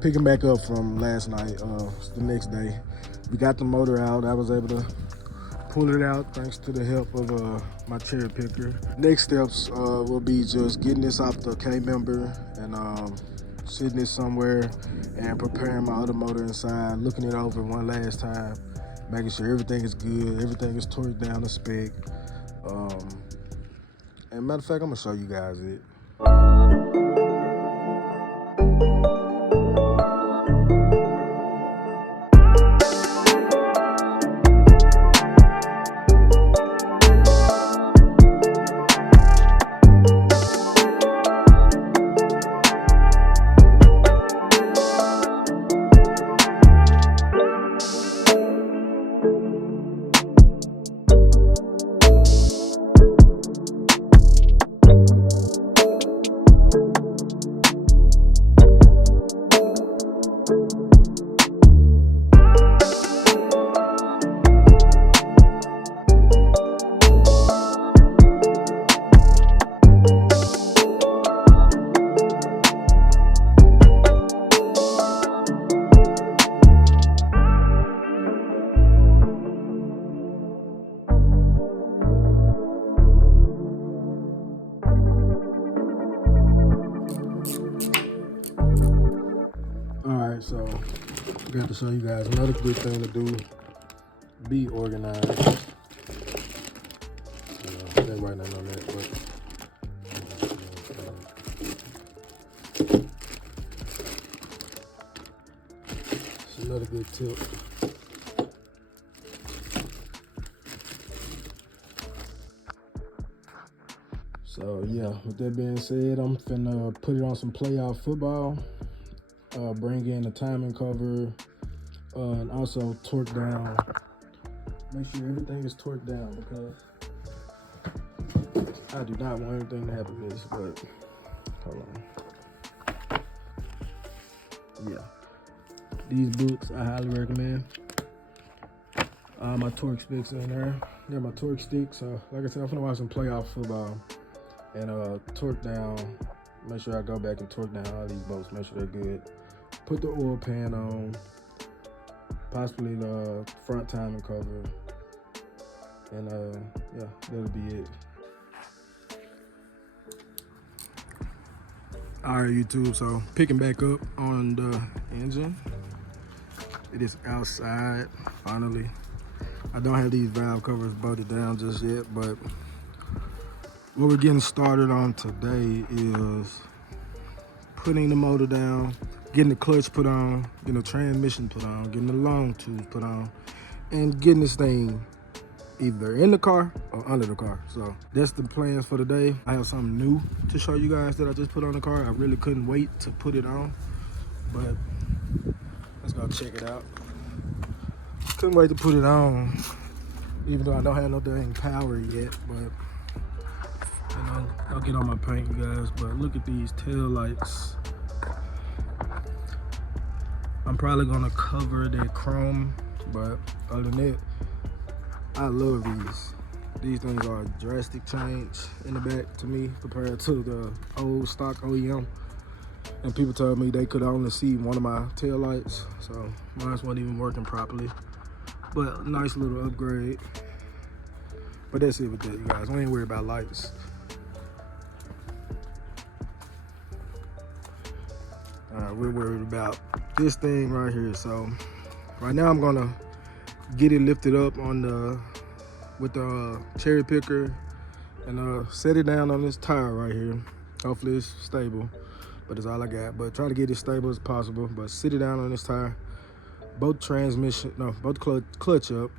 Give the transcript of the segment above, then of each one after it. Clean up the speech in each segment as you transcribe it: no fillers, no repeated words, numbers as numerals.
picking back up from last night, the next day. We got the motor out. I was able to pull it out thanks to the help of my cherry picker. Next steps will be just getting this off the K-member and sitting it somewhere and preparing my other motor inside, looking it over one last time, making sure everything is good, everything is torqued down to spec. And matter of fact, I'm gonna show you guys it. Alright, so I got to show you guys another good thing to do. Be organized. That right now on that, but it's another good tip. So yeah, with that being said, I'm finna put it on some playoff football. Bring in the timing cover, and also torque down. Make sure everything is torqued down because I do not want anything to happen to this, but hold on. Yeah, these boots I highly recommend. My torque sticks in there. Got my torque sticks. So like I said, I'm gonna watch some playoff football and torque down. Make sure I go back and torque down all these bolts. Make sure they're good. Put the oil pan on, possibly the front timing cover, and yeah, that'll be it. All right, YouTube, so picking back up on the engine. It is outside, finally. I don't have these valve covers bolted down just yet, but what we're getting started on today is putting the motor down, getting the clutch put on, getting the transmission put on, getting the long tube put on, and getting this thing either in the car or under the car. So that's the plans for today. I have something new to show you guys that I just put on the car. I really couldn't wait to put it on, but let's go check it out. Couldn't wait to put it on, even though I don't have no dang power yet, but you know, I'll get on my paint, you guys. But look at these tail lights. I'm probably gonna cover that chrome, but other than that, I love these. These things are a drastic change in the back to me compared to the old stock OEM. And people told me they could only see one of my tail lights, so mine wasn't even working properly. But nice little upgrade. But that's it with that, you guys. We ain't worried about lights. We're worried about this thing right here. So right now I'm gonna get it lifted up on with the cherry picker and set it down on this tire right here. Hopefully it's stable, but it's all I got. But try to get it stable as possible. But sit it down on this tire, both clutch up,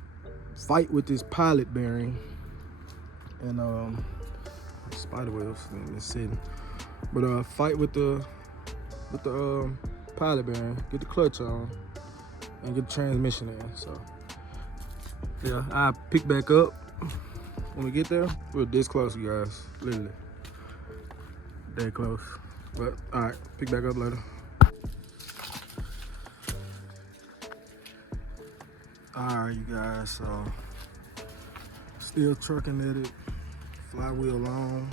fight with this pilot bearing and spider wheels it's sitting. But fight with the pilot bearing, get the clutch on, and get the transmission in. So yeah, I pick back up when we get there. We're this close, you guys, literally that close. But all right, pick back up later. All right, you guys, so still trucking at it, flywheel on.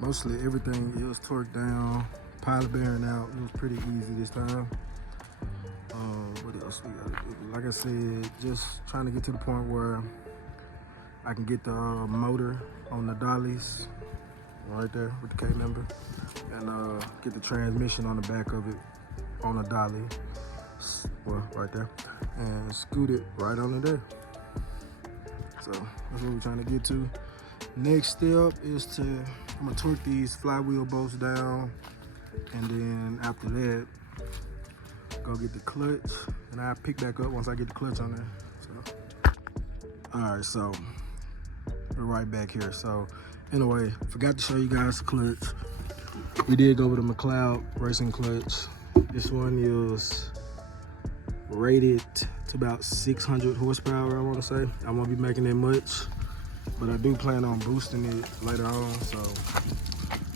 Mostly everything is torqued down, pilot bearing out. It was pretty easy this time. What else we gotta do? Like I said, just trying to get to the point where I can get the motor on the dollies right there with the K member, and get the transmission on the back of it on the dolly, well, right there, and scoot it right under there. So that's what we're trying to get to. Next step is I'm gonna torque these flywheel bolts down, and then after that, go get the clutch, and I'll pick back up once I get the clutch on there. So, all right, so we're right back here. So anyway, forgot to show you guys the clutch. We did go with a McLeod racing clutch. This one is rated to about 600 horsepower, I want to say. I won't be making that much, but I do plan on boosting it later on. So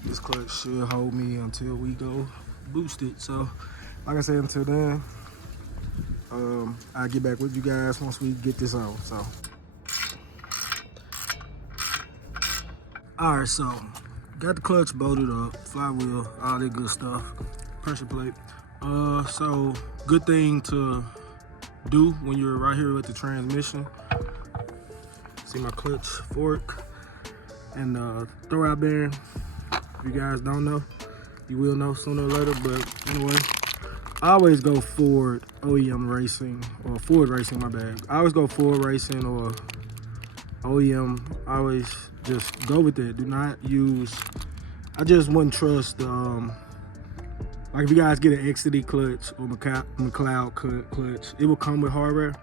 this clutch should hold me until we go boost it. So like I said, until then, I'll get back with you guys once we get this on. So all right, so got the clutch bolted up, flywheel, all that good stuff, pressure plate. So good thing to do when you're right here with the transmission. See my clutch fork and throwout bearing. If you guys don't know, you will know sooner or later. But anyway, I always go Ford OEM racing, or Ford racing, my bad. I always go Ford racing or OEM. I always just go with it. Do not use, I just wouldn't trust, like if you guys get an XD clutch or McLeod clutch, it will come with hardware,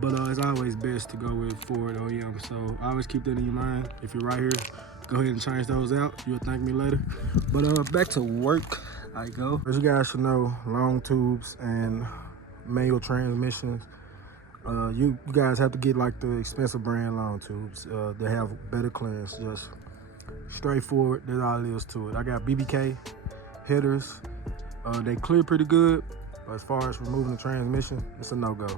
but it's always best to go with Ford OEM. So always keep that in your mind. If you're right here, go ahead and change those out. You'll thank me later. But back to work I go. As you guys should know, long tubes and manual transmissions, you guys have to get like the expensive brand long tubes. They have better clearance, just straightforward. That's all it is to it. I got BBK headers. They clear pretty good, but as far as removing the transmission, it's a no-go.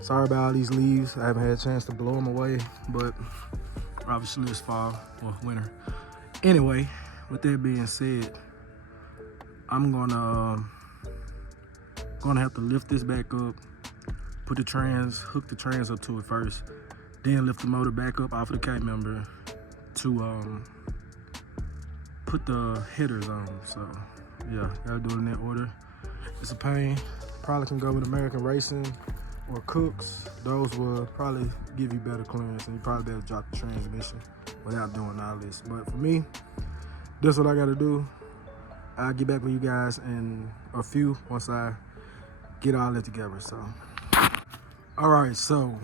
Sorry about all these leaves. I haven't had a chance to blow them away, but obviously it's fall or winter. Anyway, with that being said, I'm gonna have to lift this back up, hook the trans up to it first, then lift the motor back up off of the K member to put the headers on. So yeah, gotta do it in that order. It's a pain. Probably can go with American Racing or Cooks. Those will probably give you better clearance, and you probably better drop the transmission without doing all this. But for me, this is what I gotta do. I'll get back with you guys in a few once I get all that together. So all right, so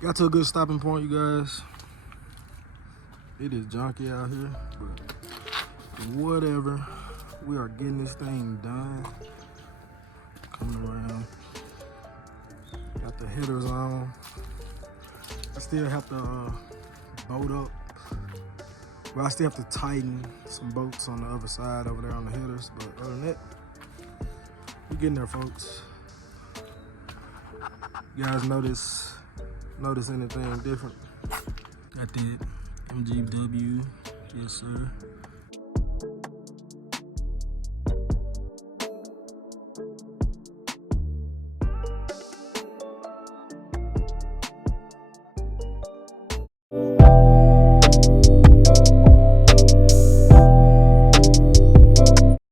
got to a good stopping point, you guys. It is junky out here, but whatever. We are getting this thing done. Coming around. Got the headers on. I still have to bolt up. Well, I still have to tighten some bolts on the other side over there on the headers. But other than that, we're getting there, folks. You guys notice anything different? Got the MGW, yes sir.